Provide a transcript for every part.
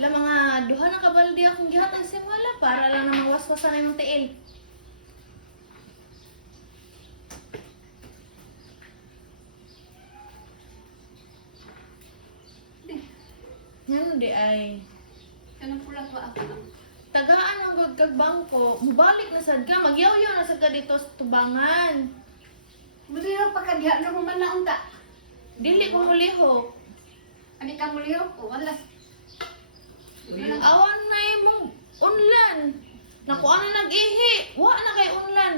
La mga duha na kabaldi akong gihatag sa wala para lang na mawaswasan na yung tiil. Ngano di ay Kanang pula ko ako. tagaan ang gud kag bangko, mubalik na sad ka, magyaw-yaw na sad ka dito sa tubangan. Mulihok pa ka diha no man na unta. Dili ko mulihok. Ani ka mulihok ko wala. Awan na imong unlan. Naku ano nag-ihi, wa na kay unlan.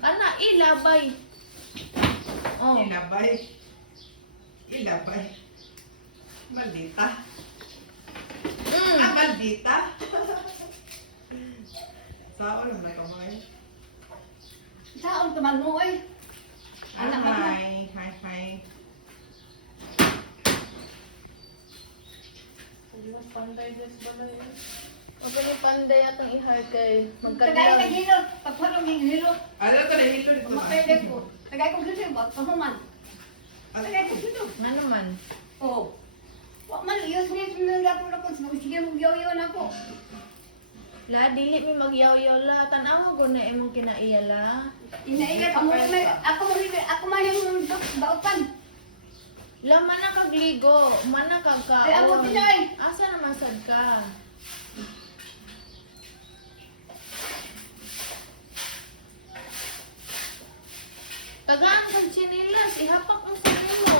Ana ilabay. Oh. Ilabay. Ilabay. Maldita. Ah, maldita. Saan lang na ito mga yun? Saon ka man mo eh. Anak mo. Hi. Hi, hi. Panday des balay. Ako panday atong ihar kay Tagay ka magkadlaw. hilot. Pagpalong yung hilot. Ano ka na hilo dito? Mapende ko. Tagay ko hilot. Wag pahuman. Tagay ko hilot. Ngano man? Oo. Wag man. Iyos niya sinunod ko na po. Sige mo yaw-yaw na po. La dili mi magyaw-yaw la tan-aw ko na imong kinaiyala. Inailat. Ako man yung dautan. La man na kagligo, man na Ay, kagkaon. amo tinay. Asa naman sad ka? Tagaan kag chinilas, ihapak mo sa mo.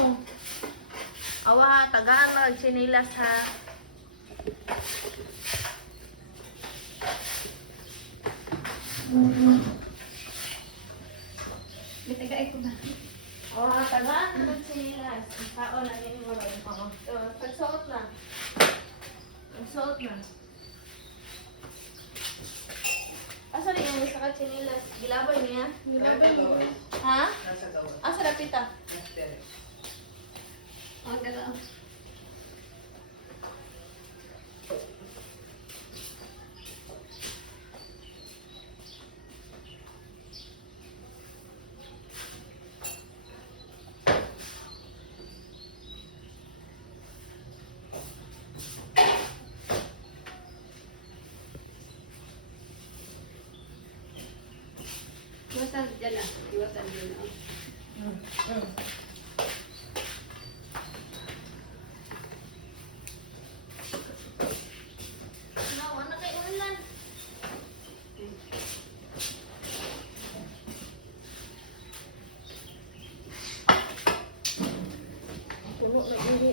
Awa, tagaan mo kag chinilas ha. Tagay ko ba? Awa, tagaan mo kag chinilas. Kaon na din mo ron. Oo. Pagsuot na. Pagsuot na. Asa rin yung isa ka chinilas? Gilabay niya? Gilabay niya. Ha? Nasa gawa. Asa rapita? Ang gala. Iwasan dyan na. Iwasan dyan na. Nawa na kay ulan. Puno na ini.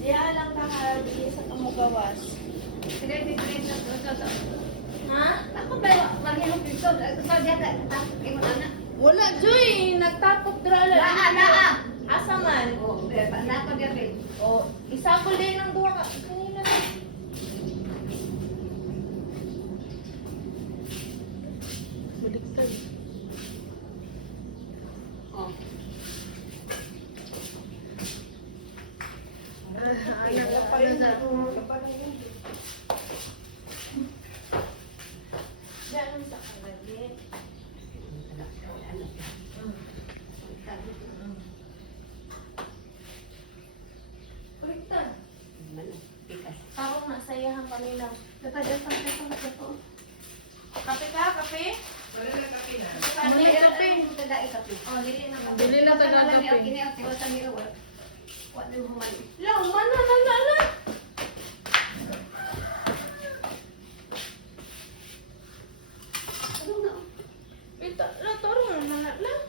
Diya lang ka di sa kamugawas. Sige, sige, sige. Ha? Ako ba maghilong dito? Sa diyan ka. Ingon anak. Wala joy, nagtapok dra la. Naa. Asa man? Oh, beba na ko diyan. O isa ko din ng duha ka. Kanina na. Baliktad. Oh. Anak ka pala sa. Diyan sa kalagit. Baliktad. Parang nasayahan kanila. Kape ka? Kape? Wala na kape na. Ano yung kape? Oh, dili na kape. Dili na taga kape. Lang, mana na na. Ito, toro na na lang.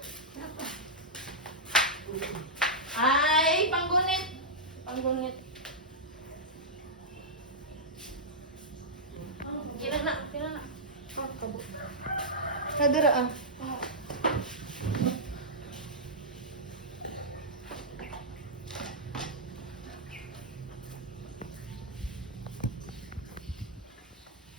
Ay, panggunit. Panggunit. Kailan na, kailan na. Kadira ah.